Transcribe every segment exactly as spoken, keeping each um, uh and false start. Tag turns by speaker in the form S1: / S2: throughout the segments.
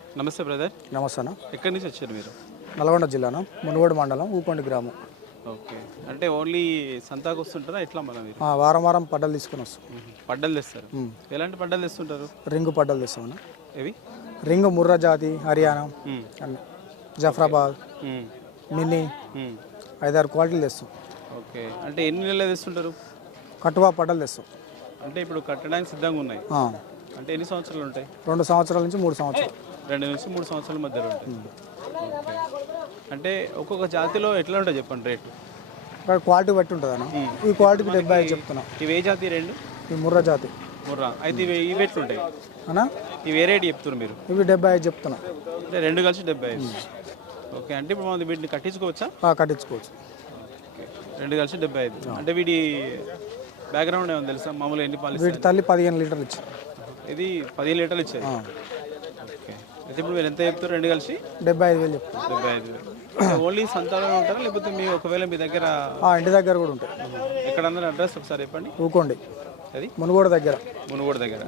S1: నమస్తే బ్రదర్.
S2: నమస్తే అన్న.
S1: ఎక్కడి నుంచి వచ్చారు మీరు?
S2: నల్గొండ జిల్లాను మునుగోడు మండలం ఊకొండి గ్రామం.
S1: ఓకే, అంటే ఓన్లీ సంతాకు వస్తుంటారా ఎట్లా మన మీరు?
S2: ఆ, వారం వారం పడ్డలు తీసుకొని వస్తాం.
S1: పడ్డలు తెస్తారు. ఎలాంటి పడ్డలు తెస్తుంటారు?
S2: రింగు పడ్డలు తెస్తామన్న.
S1: ఏవి?
S2: రింగు ముర్రా జాతి, హర్యానా,
S1: మ్మ్.
S2: అన్ని జఫ్రాబాద్,
S1: మ్మ్.
S2: మినీ,
S1: మ్మ్.
S2: ఐదారు క్వాలిటీలు తెస్తాం.
S1: ఓకే, అంటే ఎన్ని నెలలు తెస్తుంటారు?
S2: కట్టువా పడ్డలు తెస్తాం.
S1: అంటే ఇప్పుడు కట్టడానికి సిద్ధంగా ఉన్నాయి.
S2: ఆ,
S1: అంటే ఎన్ని సంవత్సరాలు ఉంటాయి?
S2: రెండు సంవత్సరాల నుంచి మూడు సంవత్సరాలు.
S1: రెండు నుంచి మూడు సంవత్సరాల మధ్యలో ఉంటాయి. ఓకే, అంటే ఒక్కొక్క జాతిలో ఎట్లా ఉంటుంది చెప్పండి రేటు?
S2: ఇక్కడ క్వాలిటీ బట్టి ఉంటుంది అన్న. ఈ క్వాలిటీకి డెబ్బై ఐదు చెప్తున్నా.
S1: ఇవి ఏ జాతి? రెండు
S2: ఈ ముర్రా జాతి
S1: ముర్రా. అయితే ఇవి ఇవి ఎట్లుంటాయి
S2: అన్నా?
S1: ఇవి ఏ రేటు చెప్తున్నారు మీరు?
S2: ఇవి డెబ్బై ఐదు చెప్తున్నా.
S1: అంటే రెండు కలిసి డెబ్బై ఐదు. ఓకే, అంటే ఇప్పుడు మనం వీటిని కట్టించుకోవచ్చా?
S2: ఆ, కట్టించుకోవచ్చు.
S1: ఓకే, రెండు కలిసి డెబ్బై ఐదు. అంటే వీడి బ్యాక్గ్రౌండ్ ఏమైనా తెలుసా? మామూలుగా ఎన్ని పాలు
S2: వీటి తల్లి పదిహేను లీటర్లు ఇచ్చి
S1: ఇది పదిహేను లీటర్లు ఇచ్చేది. ఓకే, అయితే ఇప్పుడు మీరు ఎంత చెప్తారు? రెండు కలిసి
S2: డెబ్బై ఐదు వేలు చెప్తాను.
S1: డెబ్బై ఐదు వేలు. ఓన్లీ సంతానం ఉంటారా లేకపోతే మీ ఒకవేళ మీ దగ్గర
S2: ఇంటి దగ్గర కూడా ఉంటాయి.
S1: ఎక్కడన్నా అడ్రస్ ఒకసారి చెప్పండి.
S2: ఊకోండి,
S1: అది
S2: మునుగోడు దగ్గర.
S1: మునుగోడు దగ్గర.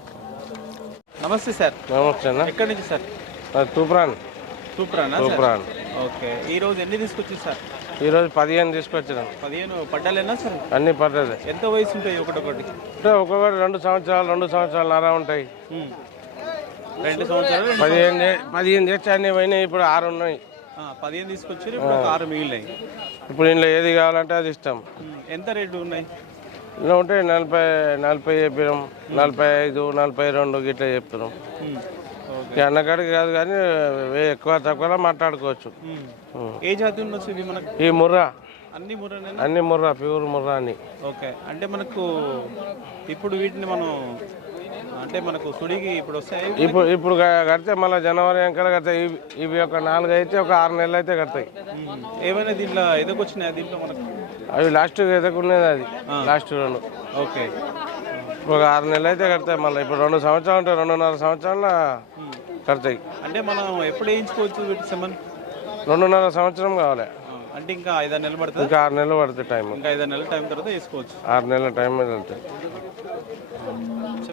S1: నమస్తే సార్.
S3: నమస్తే అన్న.
S1: ఎక్కడి నుంచి సార్?
S3: తూప్రాన్.
S1: సూపరానా?
S3: తూప్రాన్.
S1: ఓకే, ఈ రోజు ఎన్ని తీసుకొచ్చింది సార్?
S3: ఈరోజు పదిహేను తీసుకొచ్చినాం.
S1: పదిహేను పడ్డాలేనా సార్?
S3: అన్ని పడ్డది.
S1: ఎంత వయసు ఉంటాయి ఒకటొకటి?
S3: అంటే ఒక్కొక్కటి రెండు సంవత్సరాలు రెండు సంవత్సరాలు నర ఉంటాయి.
S1: ఉమ్. రెండు సంవత్సరాలు రెండు
S3: పదిహేను చే- పదిహేను తెచ్చి అన్ని పోయినాయి. ఇప్పుడు ఆరు ఉన్నాయి.
S1: ఆ, పదిహేను తీసుకొచ్చారు, ఇప్పుడు ఒక ఆరు మిగిలినాయి.
S3: ఇప్పుడు ఇంట్లో ఏది కావాలంటే అది ఇష్టం.
S1: ఉమ్, ఎంత రేటు ఉన్నాయి?
S3: ఇలా ఉంటే నలభై నలభై చెప్పినాం, నలభై ఐదు నలభై రెండు గిట్లా చెప్తున్నాం.
S1: Um, okay.
S3: ఇక అన్నకాడికి కాదు కానీ వే- ఎక్కువ తక్కువ మాట్లాడుకోవచ్చు.
S1: ఉమ్.
S3: ఉమ్.
S1: ఏ జాతి ఉండొచ్చు ఇవి మనకు?
S3: ఈ ముర్రా
S1: అన్ని ముర్రనేనా?
S3: అన్ని ముర్రా, ప్యూర్ ముర్రా అన్ని.
S1: ఓకే, అంటే మనకు ఇప్పుడు వీటిని మనం అంటే మనకు సుడికి ఇప్పుడు వస్తాయి.
S3: ఇప్పుడు ఇప్పుడు క- కడితే మళ్ళీ జనవరి అంకలు కడతాయి. ఇవి ఇవి ఒక నాలుగు అయితే ఒక ఆరు నెలలు అయితే కడతాయి.
S1: ఉమ్. ఏమైనా దీంట్లో ఎదకొచ్చినాయా దీంట్లో మనకు?
S3: అవి లాస్ట్ ఎదకున్నది అది లాస్ట్ రెండు.
S1: ఓకే,
S3: ఒక ఆరు నెలలు అయితే కడతాయి. మళ్ళీ ఇప్పుడు రెండు సంవత్సరాలు ఉంటాయి, రెండున్నర సంవత్సరాల కడతాయి.
S1: అంటే మనం ఎప్పుడు వేయించుకోవచ్చు వీటి సంబంధం?
S3: రెండున్నర సంవత్సరం కావాలి.
S1: అంటే ఇంకా ఐదారు నెలలు పడుతుంది.
S3: ఇంకా ఆరు నెలలు పడుతుంది టైం.
S1: ఇంకా ఐదారు నెలల టైం తర్వాత వేసుకోవచ్చు.
S3: ఆరు నెలల టైం మీద వెళ్తాయి.